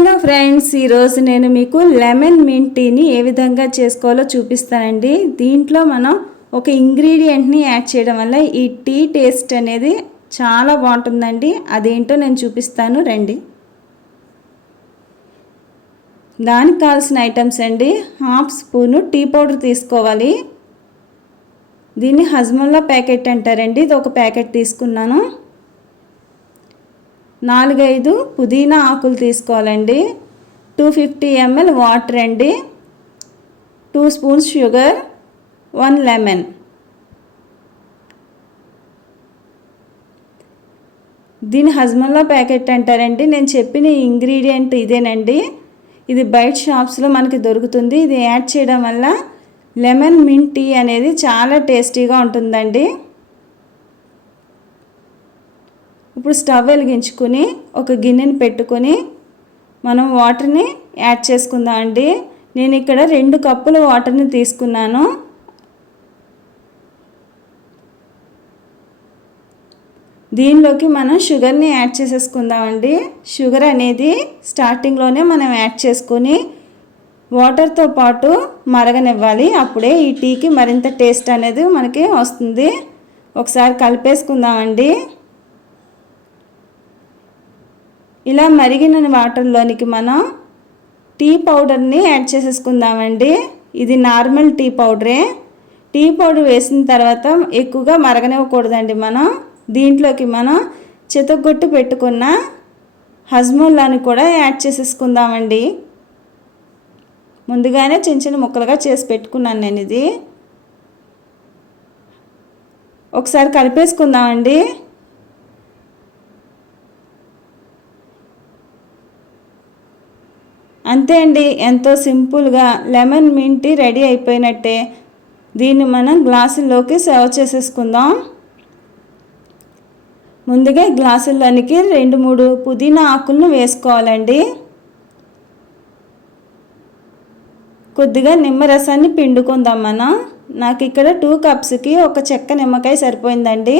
Hello friends, ఈరోజు నేను మీకు లెమన్ మింట్ టీని ఏ విధంగా చేసుకోవాలో చూపిస్తానండి. దీంట్లో మనం ఒక ఇంగ్రీడియంట్ని యాడ్ చేయడం వల్ల ఈ టీ టేస్ట్ అనేది చాలా బాగుంటుందండి. అదేంటో నేను చూపిస్తాను రండి. దానికి కావాల్సిన ఐటమ్స్ అండి, హాఫ్ స్పూను టీ పౌడర్ తీసుకోవాలి. దీన్ని హజ్మోలా ప్యాకెట్ అంటారండి. ఇది ఒక ప్యాకెట్ తీసుకున్నాను. 4-5 పుదీనా ఆకులు తీసుకోవాలండి. 250 ml వాటర్ అండి. 2 స్పూన్స్ షుగర్, 1 లెమన్. దీని హజ్మోలా ప్యాకెట్ అంటారండి. నేను చెప్పిన ఇంగ్రీడియంట్ ఇదేనండి. ఇది బయట షాప్స్లో మనకి దొరుకుతుంది. ఇది యాడ్ చేయడం వల్ల లెమన్ మింట్ టీ అనేది చాలా టేస్టీగా ఉంటుందండి. ఇప్పుడు స్టవ్ వెలిగించుకొని ఒక గిన్నెని పెట్టుకొని మనం వాటర్ని యాడ్ చేసుకుందామండి. నేను ఇక్కడ 2 కప్పుల వాటర్ని తీసుకున్నాను. దీనిలోకి మనం షుగర్ని యాడ్ చేసేసుకుందామండి. షుగర్ అనేది స్టార్టింగ్లోనే మనం యాడ్ చేసుకొని వాటర్తో పాటు మరగనివ్వాలి. అప్పుడే ఈ టీకి మరింత టేస్ట్ అనేది మనకి వస్తుంది. ఒకసారి కలిపేసుకుందామండి. ఇలా మరిగిన వాటర్లోనికి మనం టీ పౌడర్ని యాడ్ చేసేసుకుందామండి. ఇది నార్మల్ టీ పౌడరే. టీ పౌడర్ వేసిన తర్వాత ఎక్కువగా మరగనివ్వకూడదండి. మనం దీంట్లోకి మనం చితగొట్టు పెట్టుకున్న హజ్మోలాని కూడా యాడ్ చేసేసుకుందామండి. ముందుగానే చిన్న చిన్న ముక్కలుగా చేసి పెట్టుకున్నాను నేను. ఇది ఒకసారి కలిపేసుకుందామండి. అంతే అండి, ఎంతో సింపుల్గా లెమన్ మింట్ టీ రెడీ అయిపోయినట్టే. దీన్ని మనం గ్లాసుల్లోకి సర్వ్ చేసేసుకుందాం. ముందుగా గ్లాసుల్లోనికి 2-3 పుదీనా ఆకులను వేసుకోవాలండి. కొద్దిగా నిమ్మరసాన్ని పిండుకుందాం మనం. నాకు ఇక్కడ 2 కప్స్కి ఒక చెక్క నిమ్మకాయ సరిపోయిందండి.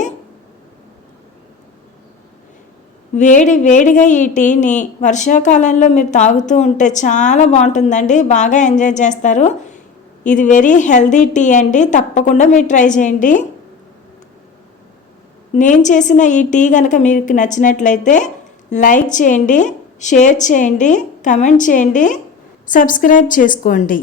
వేడిగా ఈ టీని వర్షాకాలంలో మీరు తాగుతూ ఉంటే చాలా బాగుంటుందండి. బాగా ఎంజాయ్ చేస్తారు. ఇది వెరీ హెల్దీ టీ అండి. తప్పకుండా మీరు ట్రై చేయండి. నేను చేసిన ఈ టీ కనుక మీకు నచ్చినట్లయితే లైక్ చేయండి, షేర్ చేయండి, కమెంట్ చేయండి, సబ్స్క్రైబ్ చేసుకోండి.